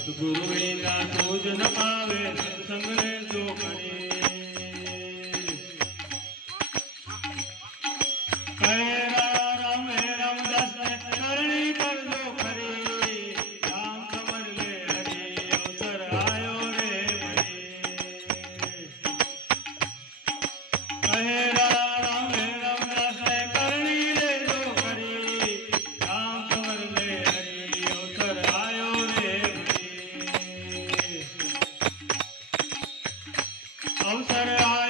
સદગુરુ વિના સૂજ ન પાવે સત્સંગ રે જો કરી કહે રામ હે રામદાસ ને કરણી કરજો ખરી રામ ખબર લે હરી અવસર આયો રે કહે રામ હે રામદાસ ને કરણી લેજો ખરી રામ ખબર લે હરી અવસર આયો રે અવસર આયો